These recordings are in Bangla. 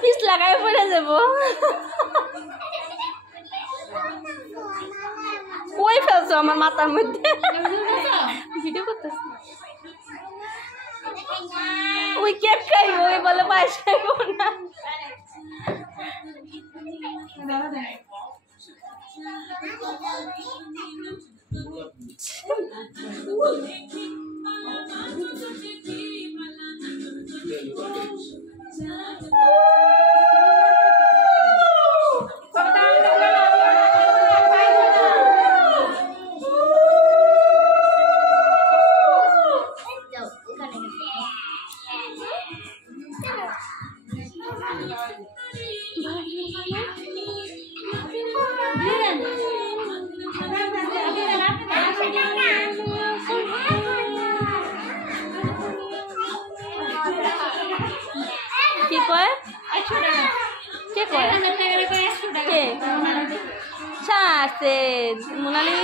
পিস লাগায় পড়ে যাব ওই ফেলছো আমার মাথার মধ্যে ভিডিও করতেছ ওই কেক খাইব ওই বলে পায়েস খাইব না কি কয় কে কয় কে সাথে মোনালি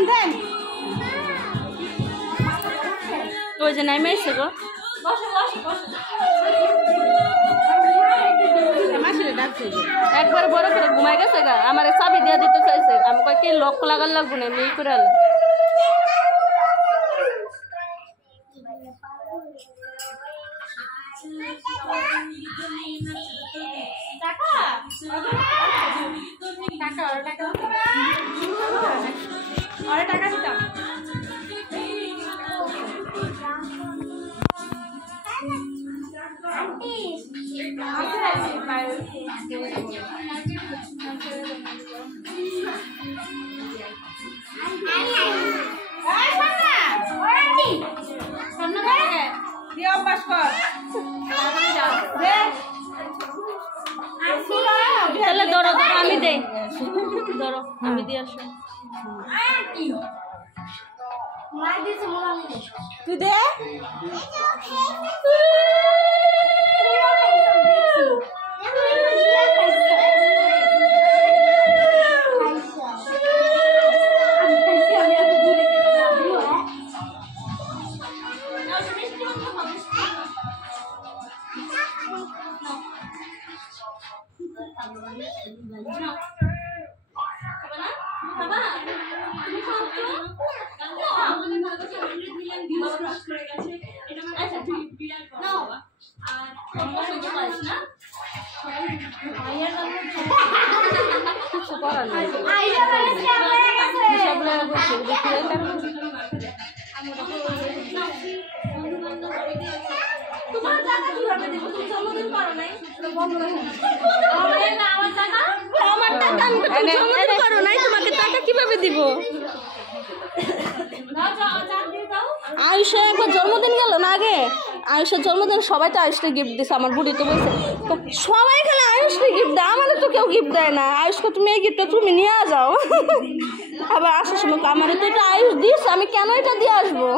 দেন ওই যে নাইমে এসে গো একবার বড় করে ঘুমাই গেছে গা আমার চাবি দিয়ে দিতে চাইছে আমি কয় কি লক লাগার লাগবো না মেয়ে করে আলো টাকা দিতাম তাহলে ধরো ধরো আমি দেই ধরো আমি দিয়ে আসো তুই দে তোমাকে টাকা কিভাবে দিব আয়ুষের একবার জন্মদিন গেল না আগে আয়ুষের জন্মদিন সবাই তো আয়ুষকে গিফট দিছে আমার বুড়ি তো বলছে সবাই খেলে আয়ুষকে গিফট দেয় আমাদের তো কেউ গিফট দেয় না আয়ুষকে তুমি এই গিফটটা তুমি নিয়ে যাও আবার আসার সময় আমারও তো এটা আয়ুষ দিস আমি কেন এটা দিয়ে আসবো